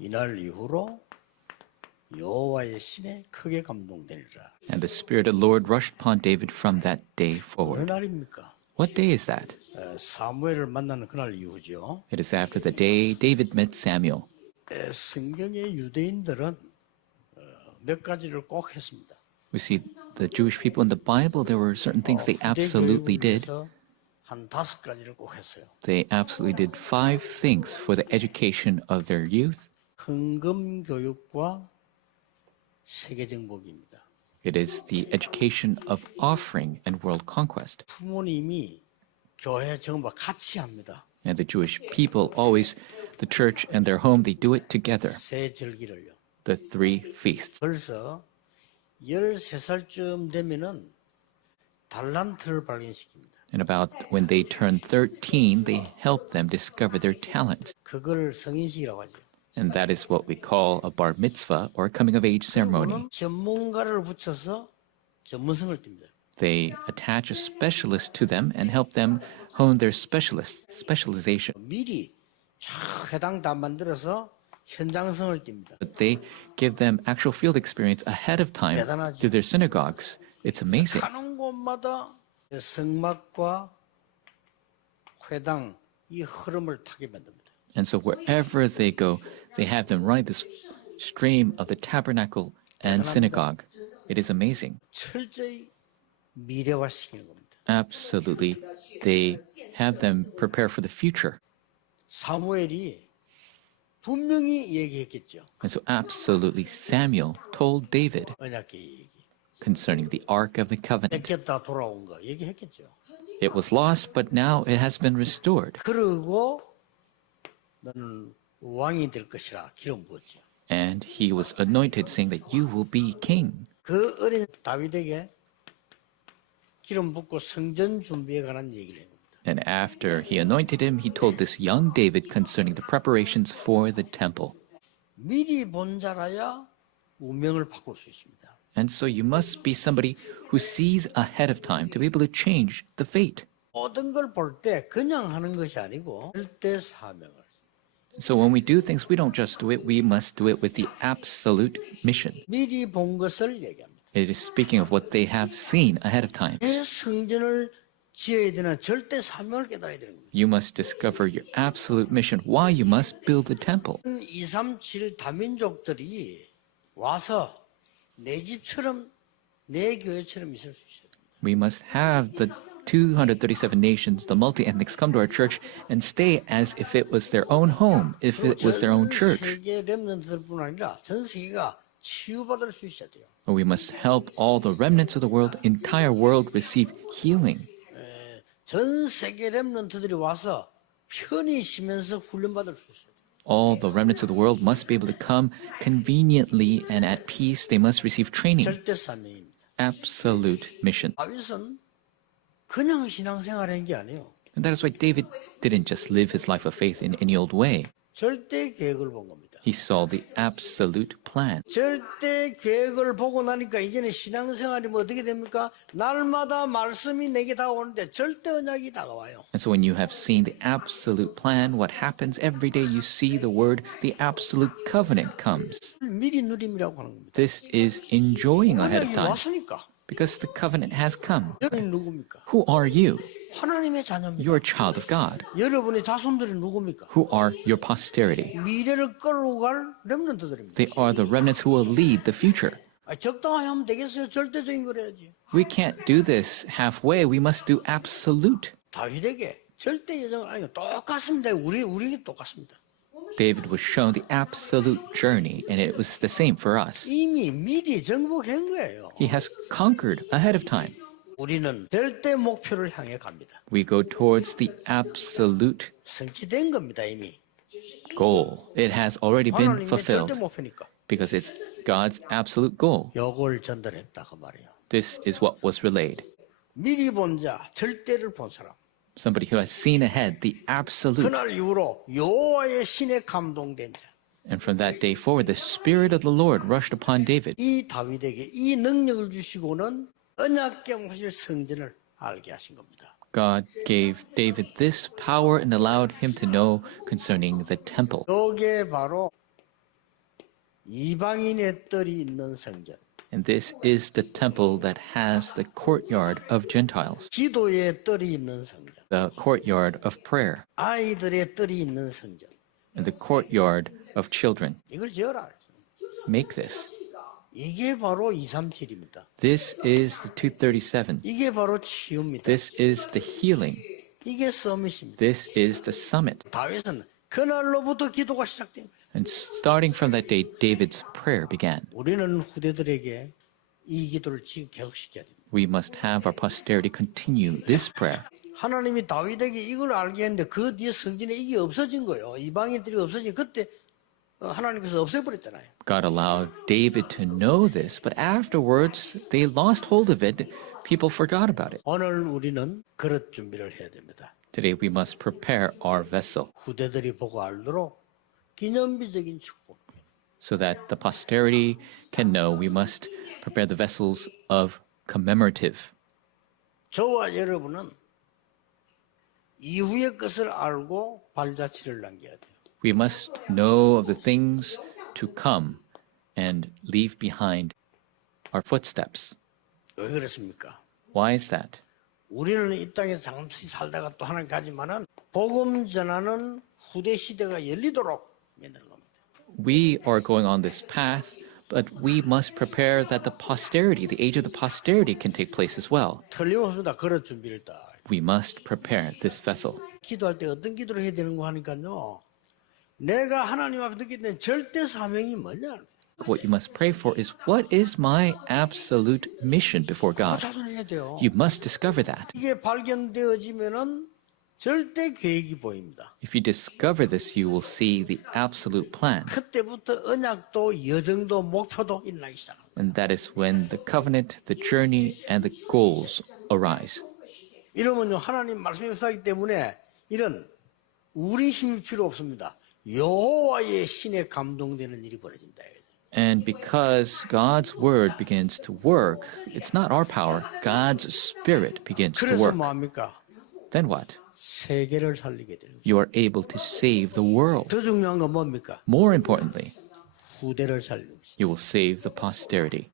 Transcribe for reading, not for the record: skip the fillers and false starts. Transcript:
이날 이후로 여호와의 신에 크게 감동되리라. And the Spirit of the Lord rushed upon David from that day 어느 forward. 날입니까? What day is that? 사무엘을 만나는 그날 이후죠. It is after the day David met Samuel. 성경의 유대인들은 몇 가지를 꼭 했습니다. We see the Jewish people in the Bible, there were certain things they absolutely did. 한 5가지를 꼭 했어요. They absolutely did 5 things for the education of their youth. 헌금 교육과 세계 정복입니다. It is the education of offering and world conquest. 부모님이 교회 정부 같이 합니다. And the Jewish people always, the church and their home, they do it together. 세 절기를요. The 3 feasts. 벌써 13살쯤 되면은 달란트를 발견시킵니다. And about when they turn 13, they help them discover their talents. 그걸 성인식이라고 하죠. And that is what we call a bar mitzvah or coming of age ceremony. 그거는 전문가를 붙여서 전문성을 띱니다. They attach a specialist to them and help them hone their specialization. 미리 쫙 회당 다 만들어서 현장성을 띱니다. But they give them actual field experience ahead of time 대단하죠. through their synagogues. It's amazing. 가는 곳마다 성막과 회당 이 흐름을 타게 만듭니다. And so wherever they go, they have them ride this stream of the tabernacle and synagogue. It is amazing. 철저히 미래화시키는 겁니다. Absolutely. They have them prepare for the future. 사무엘이 분명히 얘기했겠죠. And so absolutely Samuel told David 언약궤 얘기. concerning the Ark of the Covenant. 뺏겼다 돌아온 거 얘기했겠죠. It was lost, but now it has been restored. 그러고 너는 왕이 될 것이라 기름 부었죠. And he was anointed, saying that you will be king. 그 어린 다윗에게 기름 붓고 성전 준비에 관한 얘기를 합니다. And after he anointed him, he told this young David concerning the preparations for the temple. 미리 본 자라야 운명을 바꿀 수 있습니다. And so you must be somebody who sees ahead of time to be able to change the fate. 모든 걸 볼 때 그냥 하는 것이 아니고 절대 사명을. So when we do things, we don't just do it, we must do it with the absolute mission. 미리 본 것을 얘기합니다. It is speaking of what they have seen ahead of time. 내 성전을 지어야 되는 절대 사명을 깨달아야 되는 겁니다. You must discover your absolute mission, why you must build the temple. 237 다민족들이 와서 내 집처럼 내 교회처럼 있을 수 있어야 됩니다. We must have the 237 nations, the multi-ethnics, come to our church and stay as if it was their own home, if it was their own church. 전 세계 렘넌트들뿐 아니라 전 세계가 치유받을 수 있어야 돼요. We must help all the remnants of the world, entire world, receive healing. 전 세계 렘넌트들이 와서 편히 쉬면서 훈련받을 수 있어요. All the remnants of the world must be able to come conveniently and at peace. They must receive training. 절대 사명입니다. Absolute mission. 다윗은 그냥 신앙생활한 게 아니에요. And that is why David didn't just live his life of faith in any old way. 절대 계획을 본 겁니다. He saw the absolute plan. 절대 계획을 보고 나니까 이제는 신앙생활이 뭐 어떻게 됩니까? 날마다 말씀이 내게 다가오는데 절대 언약이 다가와요. And so when you have seen the absolute plan, what happens every day you see the word, the absolute covenant comes. 미리 누림이라고 하는 겁니다. This is enjoying ahead of 언약이 time 왔으니까. because the covenant has come. 여러분이 누굽니까? Who are you? 하나님의 자녀입니다. You're a child of God. 여러분의 자손들이 누굽니까? Who are your posterity? 미래를 끌고 갈 렘넌트들입니다. They are the remnants who will lead the future. 적당히 하면 되겠어요? 절대적인 걸 해야지. We can't do this halfway. We must do absolute. 다윗에게 절대 예정은 아니고 똑같습니다. 우리에게 똑같습니다. David was shown the absolute journey, and it was the same for us. 이미 미리 정복한 거예요. He has conquered ahead of time. 우리는 절대 목표를 향해 갑니다. We go towards the absolute 성취된 겁니다, 이미. goal. It has already been 하나님의 fulfilled 절대 목표니까. because it's God's absolute goal. 요걸 전달했다 그 말이에요. This is what was relayed. 미리 본 자, 절대를 본 사람. Somebody who has seen ahead the absolute. 그날 이후로 여호와의 신에 감동된 자. And from that day forward, the Spirit of the Lord rushed upon David. 이 다윗에게 이 능력을 주시고는 언약궤 하실 성전을 알게 하신 겁니다. God gave David this power and allowed him to know concerning the temple. 이게 바로 이방인의 뜰이 있는 성전. And this is the temple that has the courtyard of Gentiles, 기도의 뜰이 있는 성전. the courtyard of prayer, 아이들의 뜰이 있는 성전. and the courtyard of children. 이걸 지어라. Make this. 이게 바로 237입니다. This is the 237. 이게 바로 치유입니다. This is the healing. 이게 서밋입니다. This is the summit. 다윗은 그날로부터 기도가 시작된 거예요. And starting from that day, David's prayer began. 우리는 후대들에게 이 기도를 지금 계속시켜야 됩니다. We must have our posterity continue this prayer. 하나님이 다윗에게 이걸 알게 했는데 그 뒤에 성전에 이게 없어진 거예요. 이방인들이 없어진 그때 하나님께서 없애버렸잖아요. God allowed David to know this, but afterwards they lost hold of it. People forgot about it. 오늘 우리는 그릇 준비를 해야 됩니다. Today we must prepare our vessel 후대들이 보고 알도록 기념비적인 축복. so that the posterity can know we must prepare the vessels of commemorative. 저와 여러분은 이후의 것을 알고 발자취를 남겨야 돼요. We must know of the things to come and leave behind our footsteps. 왜 그렇습니까? Why is that? 우리는 이 땅에서 잠시 살다가 또 하나님 가지만은 복음 전하는 후대 시대가 열리도록 만드는 겁니다. We are going on this path, but we must prepare that the posterity, the age of the posterity, can take place as well. 틀림없습니다. 그런 준비를 다. We must prepare this vessel. 기도할 때 어떤 기도를 해야 되는 거 하니까요. 내가 하나님 앞에 듣게 된 절대 사명이 뭐냐? What you must pray for is, what is my absolute mission before God? 찾아내야 돼요. You must discover that. 이게 발견되어지면은 절대 계획이 보입니다. If you discover this, you will see the absolute plan. 그때부터 언약도 여정도 목표도 일어나기 시작합니다. And that is when the covenant, the journey, and the goals arise. 이러면요 하나님 말씀이 역사하기 때문에 이런 우리 힘이 필요 없습니다. 여호와의 신에 감동되는 일이 벌어진다. And because God's word begins to work, it's not our power, God's spirit begins to 그래서 work. 뭐합니까? Then what? 세계를 살리게 되는 거죠. You are able to save the world. 더 중요한 건 뭡니까? More importantly, 후대를 살리는 것이. you will save the posterity.